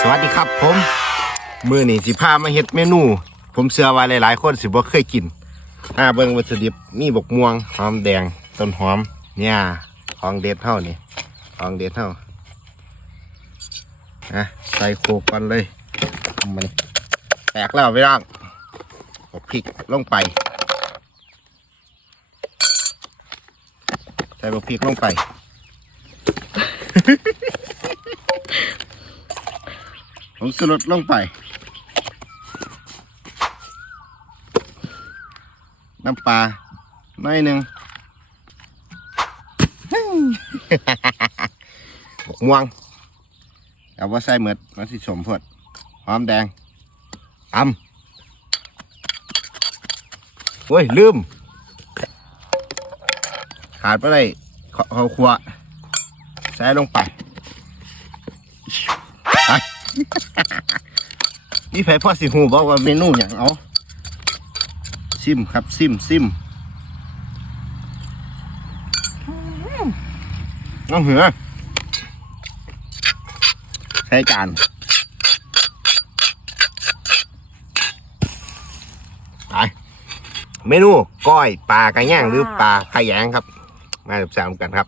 สวัสดีครับผมมือนี่สิพามาเฮ็ดเมนู ผมเชื่อว่าหลายๆ คนสิบ่เคยกินถ้าเบิ่งวัตถุดิบมีบกม่วงหอมแดงต้นหอมเนี่ยของเด็ดเท่านี่ของเด็ดเท่านะใส่โคกก่อนเลยทำมันแตกแล้วพี่น้องกดพริกลงไปใส่บกพริกลงไป ผงสลดลงไป น้ำปลาหน่อยหนึ่งบกม่วงเอาว่าใส่เหมือดมันสิสมพดหอมแดงตำโอ้ย ลืม ขาดไปเลยเขาครัวใส่ลงไปไป นี่ไผพ่อสิหูบอกว่าเมนูอย่างเอาซิมครับซิมซิมน้องเหือใช้จานไปเมนูก้อยปลากระย่างหรือปลาขยงครับ มาจับสามกันครับ